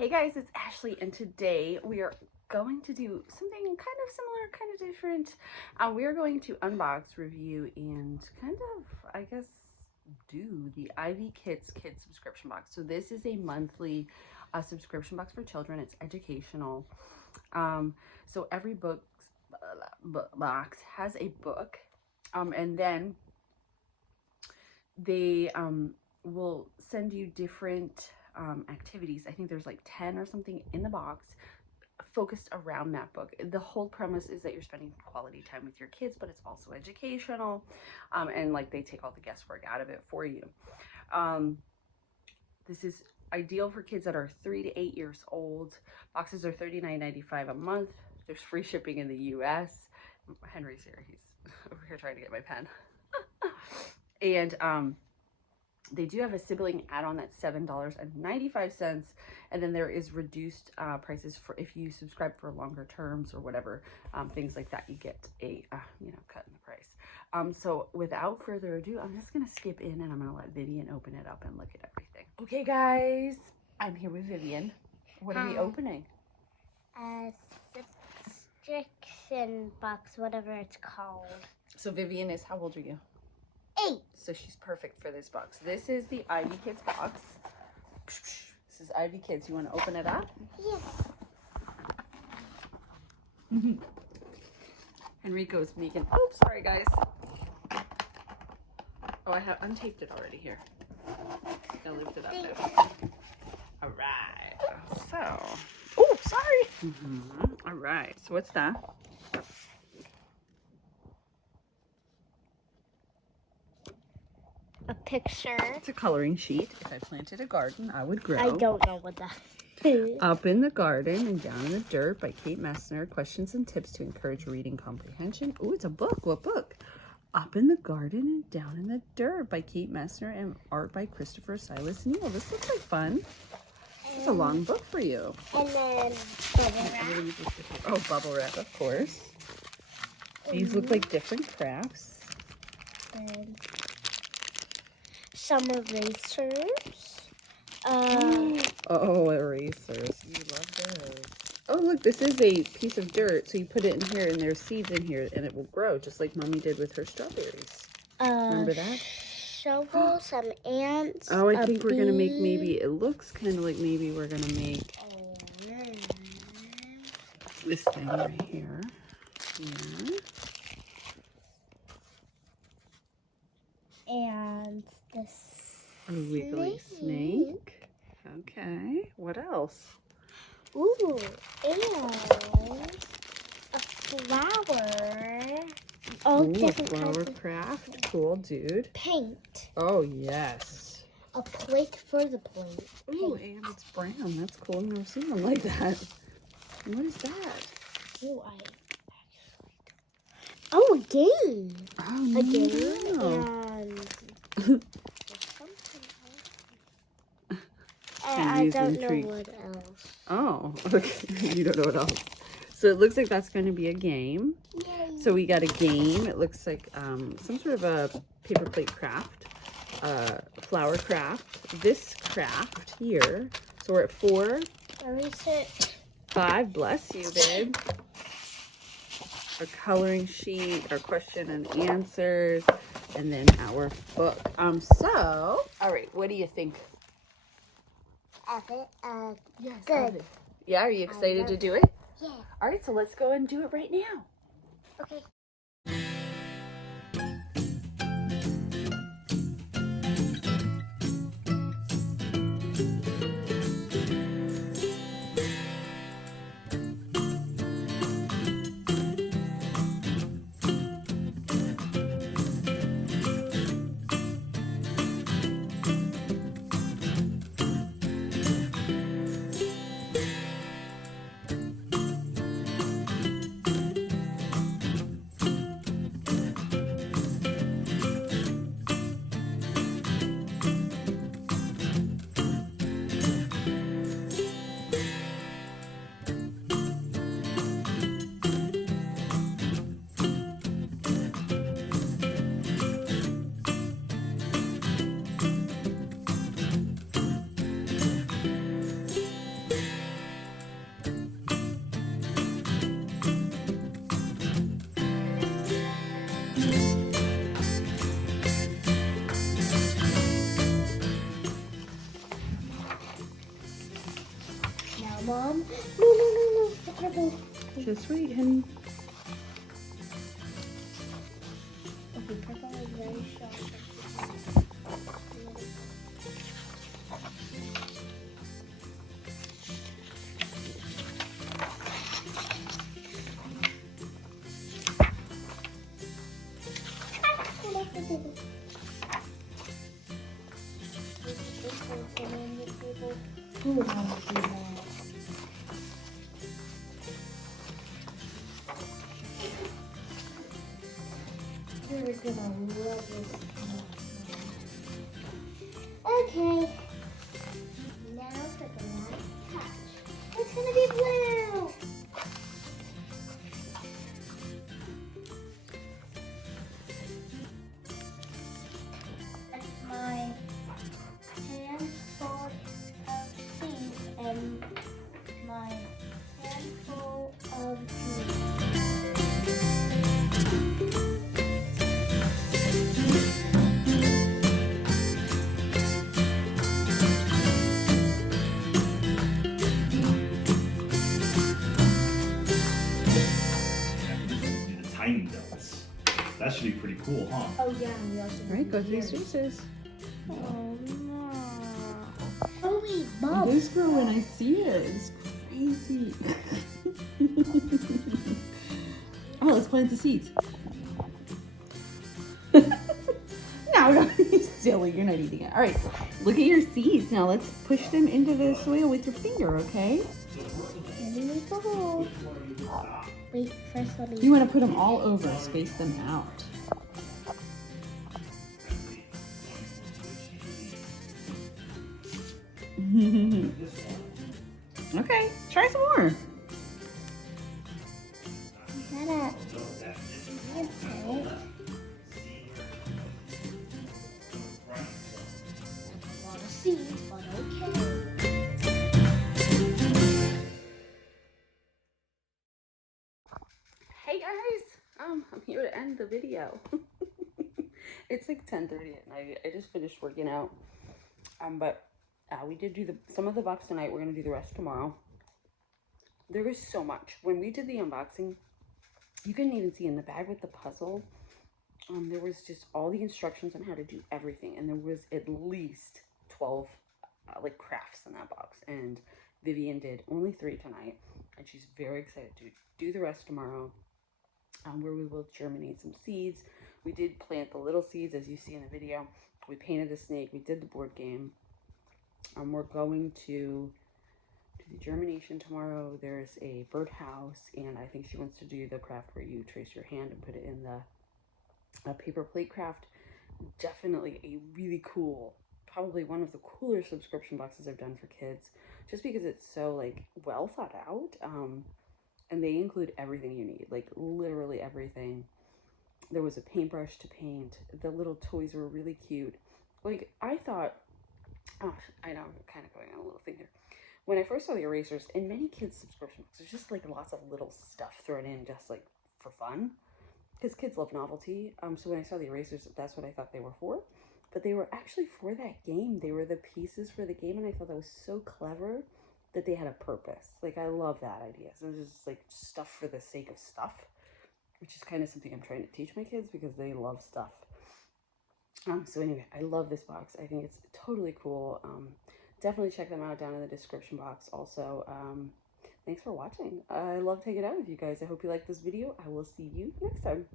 Hey guys, it's Ashley, and today we are going to do something kind of similar, kind of different. We are going to unbox, review, and kind of, I guess, do the Ivy Kids subscription box. So this is a monthly subscription box for children. It's educational. So every box has a book, and then they will send you different activities. I think there's like 10 or something in the box focused around that book. The whole premise is that you're spending quality time with your kids, but it's also educational, and like they take all the guesswork out of it for you. This is ideal for kids that are 3 to 8 years old. Boxes are $39.95 a month. There's free shipping in the US. Henry's here, he's over here trying to get my pen. And they do have a sibling add-on that's $7.95, and then there is reduced prices for if you subscribe for longer terms or whatever, things like that. You get a cut in the price. So without further ado, I'm just gonna skip in and I'm gonna let Vivian open it up and look at everything. Okay, guys, I'm here with Vivian. What are we opening? A subscription box, whatever it's called. So Vivian is, how old are you? 8. So she's perfect for this box. This is the Ivy Kids box. This is Ivy Kids. You want to open it up? Yeah. Enrico's making. Oh, sorry, guys. Oh, I have untaped it already here. I'll lift it up now. All right. So, oh, sorry. All right. So what's that? A picture. It's a coloring sheet. If I planted a garden, I would grow. I don't know what that is. Up in the Garden and Down in the Dirt by Kate Messner. Questions and tips to encourage reading comprehension. Oh, it's a book. What book? Up in the Garden and Down in the Dirt by Kate Messner and art by Christopher Silas Neal. This looks like fun. It's a long book for you. And then bubble wrap. Oh, bubble wrap, of course. These look like different crafts. And some erasers. Oh, erasers. You love those. Oh, look, this is a piece of dirt. So you put it in here and there's seeds in here and it will grow just like Mommy did with her strawberries. Remember that? Shovel, some ants. Oh, I think we're going to make maybe, it looks kind of like maybe we're going to make this thing right here. Yeah. And this. A wiggly snake. Okay. What else? Ooh, and a flower. Oh, ooh, a different flower kinds of craft. Cool, dude. paint. Oh, yes. A plate for the plate. Ooh, and it's brown. That's cool. I've never seen one like that. And what is that? Ooh, oh, a game. Oh, A game no. and I don't know what else. Oh, okay. You don't know what else. So it looks like that's going to be a game. Yay. So we got a game. It looks like some sort of a paper plate craft, flower craft. This craft here. So we're at 4. Research. 5. Bless you, babe. Our coloring sheet, our question and answers, and then our book. So, all right. What do you think? Yes. Good. Yeah, are you excited to do it? Yeah. All right, so let's go and do it right now. Okay. Mom. No. Purple. Just wait, honey. Okay, purple is very sharp. You're gonna love this. Okay. Now for the last touch. It's gonna be blue. That's my handful of seeds and my handful of trees. Tiny dots. That should be pretty cool, huh? Oh yeah, we also All right, go through these spaces. Oh no. Oh wait, Bob. This girl, when I see it, it's crazy. Oh, let's plant the seeds. No, don't be silly. You're not eating it. All right, look at your seeds. Now let's push them into the soil with your finger, okay? Let me make a hole. Wait, first let me. You want to put them all over, space them out. Okay, try some more. Gotta. A lot of seeds, but okay. Hey guys, I'm here to end the video. It's like 10:30 at night. I just finished working out. But we did do some of the box tonight. We're gonna do the rest tomorrow. There was so much. When we did the unboxing, you couldn't even see in the bag with the puzzle. There was just all the instructions on how to do everything, and there was at least 12 like crafts in that box. And Vivian did only 3 tonight, and she's very excited to do the rest tomorrow, where we will germinate some seeds. We did plant the little seeds, as you see in the video. We painted the snake. We did the board game. We're going to do the germination tomorrow. There's a birdhouse, and I think she wants to do the craft where you trace your hand and put it in the paper plate craft. Definitely a really cool, probably one of the cooler subscription boxes I've done for kids, just because it's so like well thought out. And they include everything you need, like literally everything. There was a paintbrush to paint. The little toys were really cute. Like, I thought, oh, I know, I'm kind of going on a little thing here. When I first saw the erasers, in many kids' subscription books, there's just like lots of little stuff thrown in just like for fun, because kids love novelty. So when I saw the erasers, that's what I thought they were for. But they were actually for that game. They were the pieces for the game, and I thought that was so clever that they had a purpose. Like, I love that idea. So it's just like stuff for the sake of stuff, which is kind of something I'm trying to teach my kids because they love stuff. So anyway, I love this box. I think it's totally cool. Definitely check them out down in the description box. Also, thanks for watching. I love hanging out with you guys. I hope you liked this video. I will see you next time.